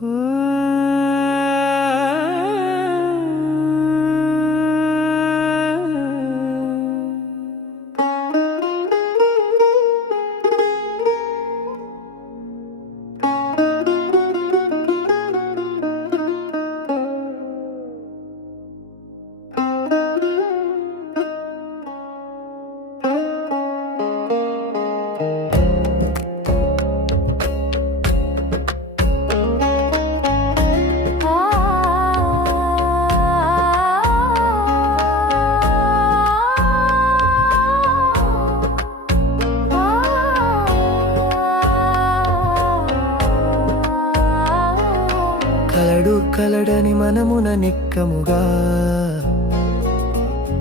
Whoa. కలడు కలడని మనమున నిక్కముగా.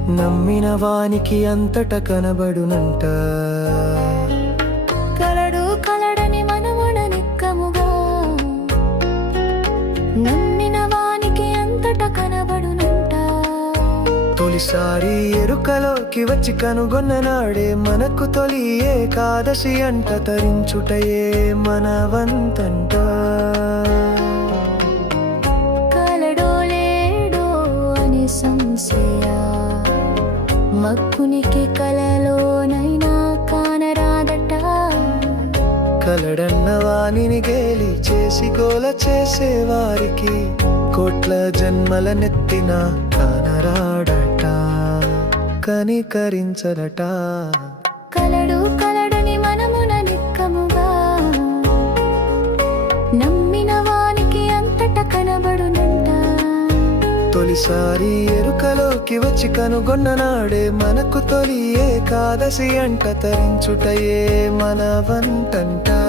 నమ్మిన వానికి అంతట కనబడునంట. కలడు కలడని మనమున నిక్కముగా. నమ్మిన వానికి అంతట కనబడునంట. తొలిసారి ఎరుకలోకి వచ్చి కనుగొన్న నాడే మనకు తొలి ఏకాదశి అంట. తరించుటయే మన వంతంట మక్కునికి కలలోనైనా కానరాదట. కలడన్న వాణిని గేలి చేసి గోల చేసే వారికి కోట్ల జన్మల నెత్తిన కానరాడట. కనికరించదట. కలడు కలడని మనమున నిక్కముగా. నమ్మిన వానికి అంతట కనబడునంట తొలిసారి ఎరుకలోకి వచ్చి కనుగొన్న నాడే మనకు తొలి ఏకాదశి అంట తరించుటయే మన వంటంటా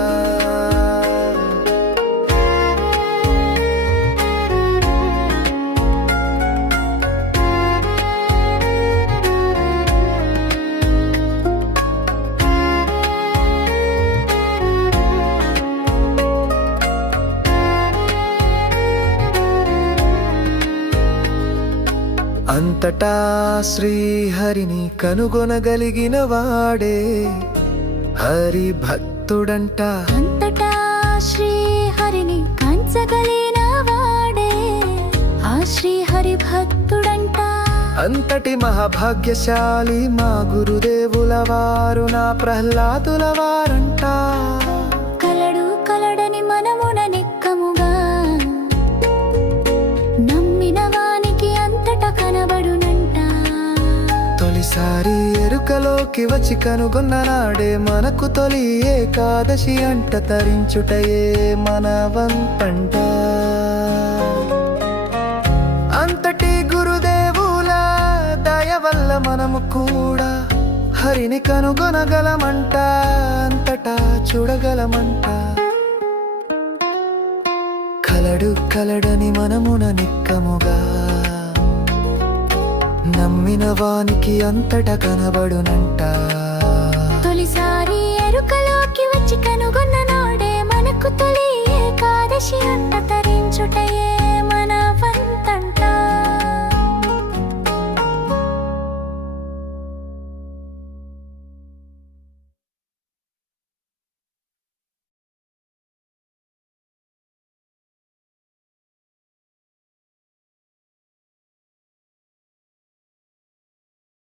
అంతటా శ్రీహరిని కనుగొనగలిగిన వాడే హరి భక్తుడంట అంతటా శ్రీహరిని కంచగలిన వాడే ఆ శ్రీహరి భక్తుడంట అంతటి మహాభాగ్యశాలి మా గురుదేవుల వారు నా ప్రహ్లాదుల వారంట తొలిసారి ఎరుకలోకి వచ్చి కనుగొన్న నాడే మనకు తొలి ఏకాదశి అంట తరించుటయే మన వంతంట అంతటి గురుదేవుల దయ వల్ల మనము కూడా హరిని కనుగొనగలమంట అంతటా చూడగలమంట. కలడు కలడని మనమున నిక్కముగా నమ్మిన వానికి అంతట కనబడునంట. తొలిసారి ఎరుకలోకి వచ్చి కనుగొన్న నాడే మనకు తొలి